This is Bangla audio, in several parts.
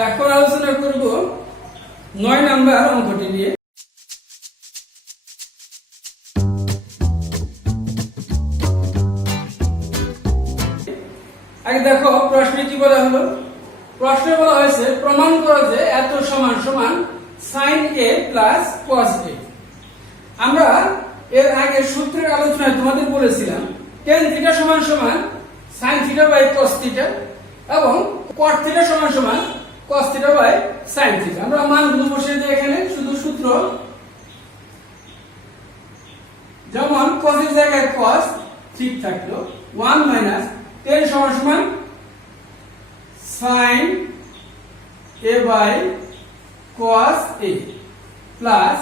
এখন আলোচনা করব 9 নাম্বার অঙ্কটি নিয়ে। আগে দেখো প্রশ্নে কি বলা হলো। প্রশ্নে বলা হয়েছে প্রমাণ করো যে এত সমান সমান sin a plus cos a। আমরা এর আগে সূত্রের আলোচনায় তোমাদের বলেছিলাম tan θ সমান সমান sin θ বাই cos θ এবং cot θ সমান সমান cos θ বাই sin θ। আমরা মানগুলো বসিয়ে দিই এখানে, শুধু সূত্র যেমন cos এর জায়গায় cos ঠিক থাকলো 1 মাইনাস tan সমান সমান sin a by cos a plus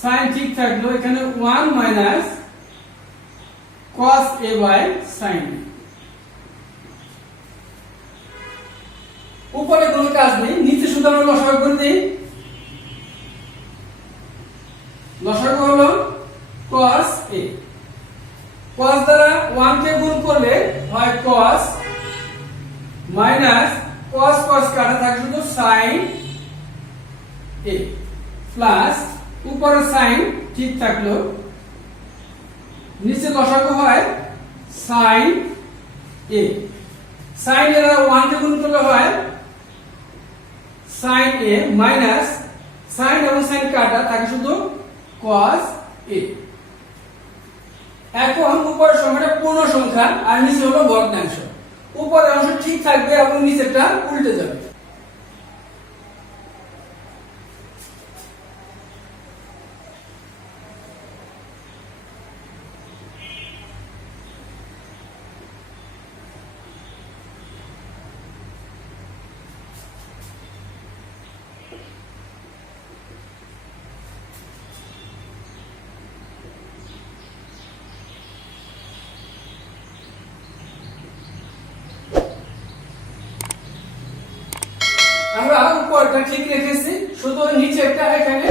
sin ঠিক থাকলো এখানে 1 minus cos a by sin a। উপরে কোনো কাজ নেই, নিচে শুধু আমরা লসাগু করে দেই। লসাগু হলো cos a, cos দ্বারা 1 কে গুণ করলে হয় cos মাইনাস cos cos কাটা থাকে শুধু sin a প্লাস উপরে sin ঠিক থাকলো, নিচে লসাগু হয় sin a। sin এর 1 কে গুণ করলে হয় sin a মাইনাস sin এবং sin কাটা থাকে শুধু cos a। এখন উপরের সংখ্যাটা পূর্ণ সংখ্যা আর নিচে হলো ভগ্নাংশ। উপরের অংশ ঠিক থাকবে এবং নিচেরটা উল্টে যাবে। আমরা উপরটা ঠিক রেখেছি, শুধু নিচেরটা এখানে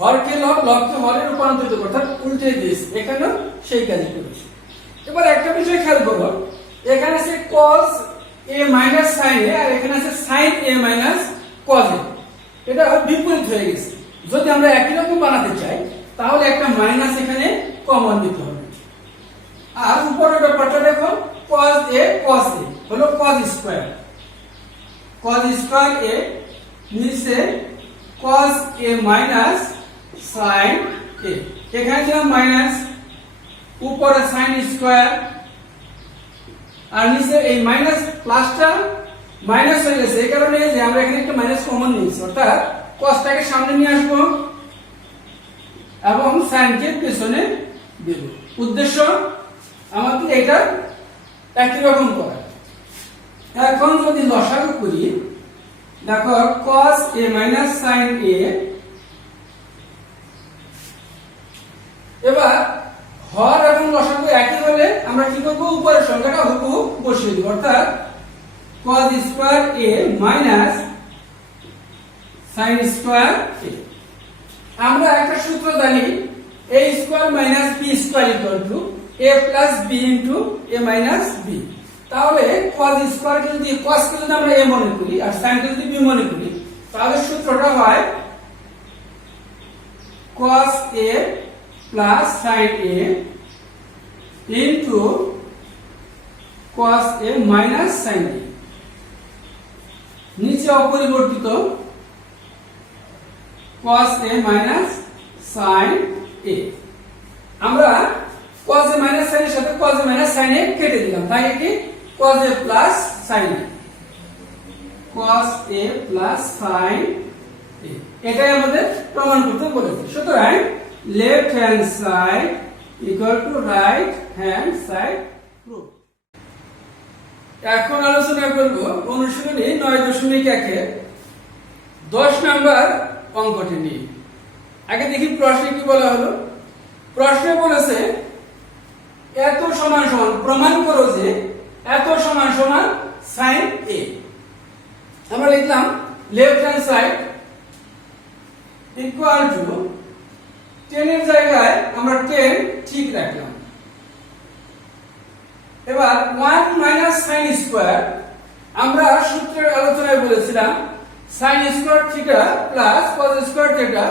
হরকে লব লবকে হরে রূপান্তরিত অর্থাৎ উল্টে দিয়েছি। এখানেও সেই কাজই করেছি। এবার একটা বিষয় খেয়াল করো, এখানে আছে cos a minus sin a আর এখানে আছে sin a minus cos a। এটা বিপরীত হয়ে গেছে। যদি আমরা একই রকম বানাতে চাই তাহলে একটা মাইনাস এখানে কমন দিতে হবে। আর উপরের ব্যাপারটা দেখো, cos a হলো cos square, cos square a নিচে cos a minus sin a। এখানে দিলাম মাইনাস, উপরে sin স্কয়ার আর নিচে এই মাইনাস প্লাসটা মাইনাস হয়ে গেছে। এই কারণে যে আমরা এখানে একটা মাইনাস কমন নিয়েছি, অর্থাৎ cosটাকে সামনে নিয়ে আসবো এবং sin কে পেছনে দেব। উদ্দেশ্য আমাদের এটা একই রকম করা। এখন যদি লসাগু করি, দেখো cos a minus sin a। এবার হর এবং লসাগু একই হলে আমরা কি করব, উপরের সংখ্যাটা হুবহু বসিয়ে দেব, অর্থাৎ cos square a minus sin square a। আমরা একটা সূত্র জানি, a square minus b square equal to a plus b into a minus b। তাহলে cos স্কয়ার কে যদি cos কে যদি আমরা a মনে করি আর sin কে যদি b মনে করি, তাহলে সূত্রটা হয় cos a plus sin a into cos a minus sin a। নিচে অপরিবর্তিত cos a minus sin a। আমরা cos a মাইনাস sin এর সাথে cos a minus sin a কেটে দিলাম, তাই কি cos a plus sin a, cos a plus sin a। এটাই আমাদের প্রমাণ করতে বলেছে। সুতরাং left hand side equal to right hand side proof. এখন আলোচনা করব অনুশীলনী 9.1 এর 10 নাম্বার অঙ্কটি নিয়ে। আগে দেখি প্রশ্নে কি বলা হলো। প্রশ্নে বলেছে এত সমান সমান প্রমাণ করো যে এত সমান সমান sin a। আমরা লিখলাম left hand side equal to 10 এর জায়গায় আমরা 10 ঠিক রাখলাম। এবার 1 মাইনাস sin স্কয়ার আমরা সূত্রের আলোচনায় বলেছিলাম sin square theta plus cos square theta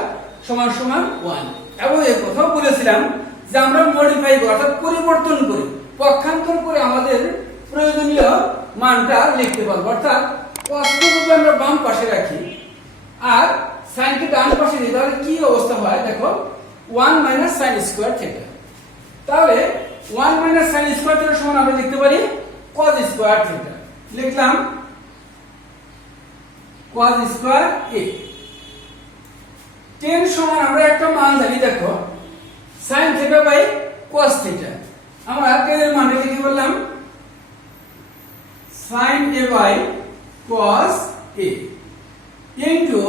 সমান সমান 1 এবং এই কথাও বলেছিলাম যে আমরা মডিফাই করি অর্থাৎ পরিবর্তন করি পক্ষান্তর করে আমাদের প্রয়োজনীয় মানটা লিখতে পারবো অর্থাৎ cos কে যদি আমরা বাম পাশে রাখি আর sin কে ডান পাশে দিই তাহলে কি অবস্থা হয় দেখো 1 sin স্কয়ার থিটা তাহলে 1 sin স্কয়ার থিটা সমান আমরা লিখতে পারি cos স্কয়ার থিটা লিখলাম cos স্কয়ার a tan সমান আমরা একটা মান জানি দেখো sin theta by cos theta আমরা tan এর মান লিখে বললাম sin a by cos a into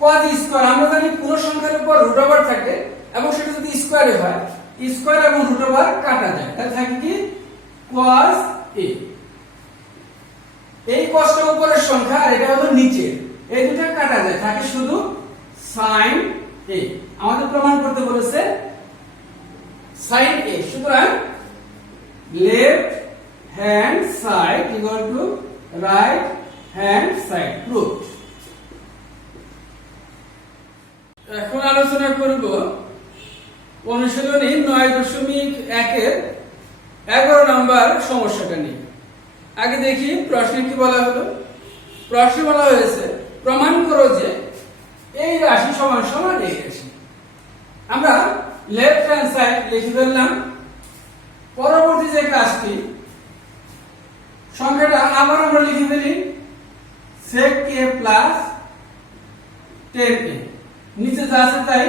cos square আমরা জানি পুরো সংখ্যার উপর রুট ওভার থাকে এবং সেটা যদি স্কয়ারে হয় স্কয়ার এবং রুট ওভার কাটা যায় তাহলে থাকে কি cos a এই cosটা উপরের সংখ্যা আর এটা হলো নিচের এই দুটো কাটা যায় থাকে শুধু sin a আমাদের প্রমাণ করতে বলেছে sin a সুতরাং left hand side equal to right hand side proofed এখন আলোচনা করব অনুশীলনী 9.1 এর 11 নম্বর সমস্যাটা নিয়ে আগে দেখি প্রশ্নে কি বলা হলো প্রশ্নে বলা হয়েছে প্রমাণ করো যে এই রাশি সমান সমান এই রাশি আমরা লেফট হ্যান্ড সাইড লিখে ফেললাম পরবর্তী যে কাজটি সংখ্যাটা আবার আমরা লিখে ফেলি sec a প্লাস 10a নিচে যা আছে তাই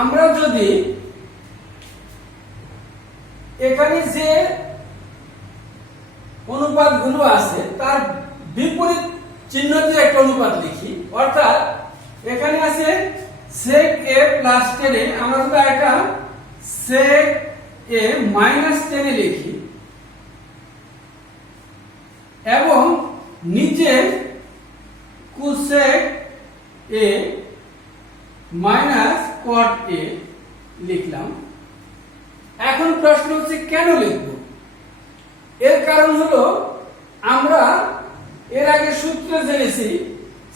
আমরা যদি এখানে যে অনুপাতগুলো আছে তার বিপরীত চিহ্ন দিয়ে একটা অনুপাত লিখি অর্থাৎ এখানে আছে sec a প্লাস 10a আমরা যদি একটা sec a মাইনাস 10a লিখি এবং নিচে cosec a minus cot a লিখলাম এখন প্রশ্ন হচ্ছে কেন লিখব এর কারণ হলো আমরা এর আগে সূত্র জেনেছি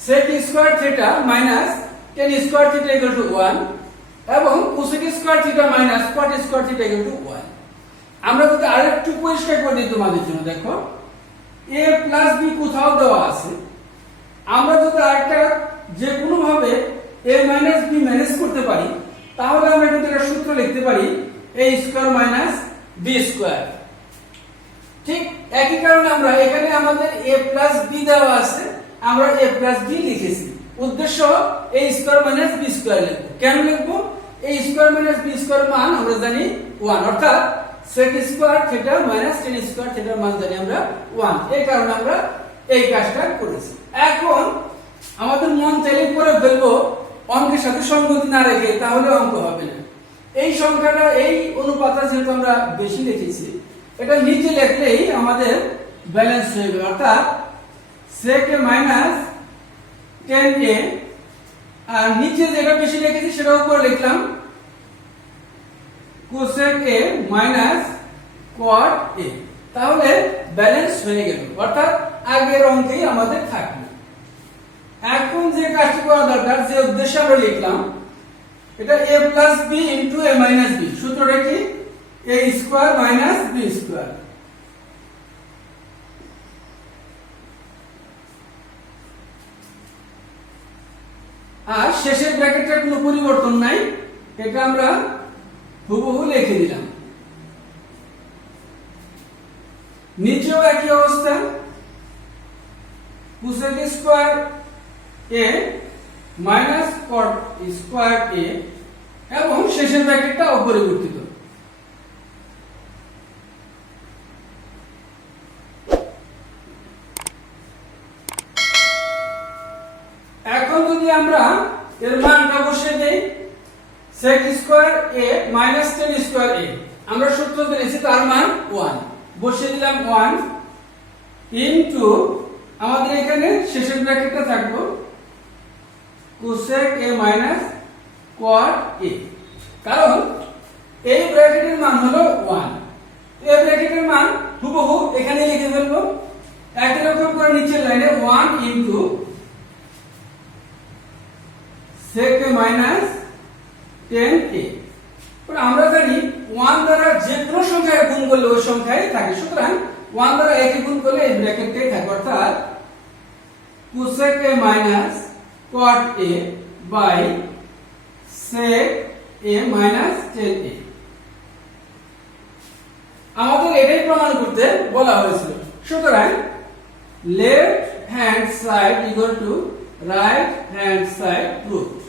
sec square theta minus tan square theta equal to 1 এবং cosec square theta minus cot square theta equal to 1 আমরা যদি আরেকটু পরিষ্কার করে দিই তোমাদের জন্য দেখো a প্লাস b কোথাও দেওয়া আছে আমরা যদি আরেকটা যে কোনো ভাবে a মাইনাস b ম্যানেজ করতে পারি তাহলে আমরা কিন্তু একটা সূত্র লিখতে পারি a square minus b square ঠিক একই কারণে আমরা এখানে আমাদের a প্লাস b দেওয়া আছে আমরা a প্লাস b লিখেছি উদ্দেশ্য a square minus b square লিখব কেন লিখব a square minus b square মান আমরা জানি 1 অর্থাৎ sec square theta minus tan square থিটার মান জানি আমরা 1 এই কারণে আমরা এই কাজটা করেছি এখন আমাদের মন চাইলে করে ফেলবো অঙ্কের সাথে সঙ্গতি না রেখে তাহলে অঙ্ক হবে না এই সংখ্যাটা এই অনুপাতটা যেহেতু আমরা বেশি লিখেছি এটা নিচে লিখলেই আমাদের ব্যালেন্স হয়ে যাবে অর্থাৎ sec a মাইনাস 10a আর নিচে যেটা বেশি লিখেছি সেটা উপরে লিখলাম cosec a minus cot a তাহলে ব্যালেন্স হয়ে গেল অর্থাৎ আগের অঙ্কেই আমাদের থাকবে এখন যে কাজটি করা দরকার যে উদ্দেশ্যে আমরা লিখলাম এটা a plus b into a minus b সূত্রটা কি a square minus b square আর শেষের ব্র্যাকেটে কোনো পরিবর্তন নাই এটা আমরা হুবহু লিখে দিলাম নিচেও একই অবস্থা cosec square a minus cot square a এবং শেষের ব্র্যাকেটটা অপরিবর্তিত এখন যদি আমরা এর মানটা বসিয়ে দেই sec square a minus tan square a আমরা সূত্র জেনেছি তার মান 1 বসিয়ে দিলাম 1 ইনটু আমাদের এখানে শেষের ব্র্যাকেটটা থাকবে cosec a minus cot a কারণ এই ব্র্যাকেটের মান হলো 1। এই ব্র্যাকেটের মান হুবহু এখানে লিখে ফেলবো। একই রকম করে নিচের লাইনে 1 into sec a minus 10a। আমরা জানি 1 দ্বারা যে কোনো সংখ্যায় গুণ করলে ওই সংখ্যায় থাকে, সুতরাং 1 দ্বারা a কে গুণ করলে এই ব্র্যাকেটটাই থাকে, অর্থাৎ cosec a minus cot a by sec a minus 10a। আমাদের এটাই প্রমাণ করতে বলা হয়েছিল, সুতরাং left hand side equal to right hand side proofed.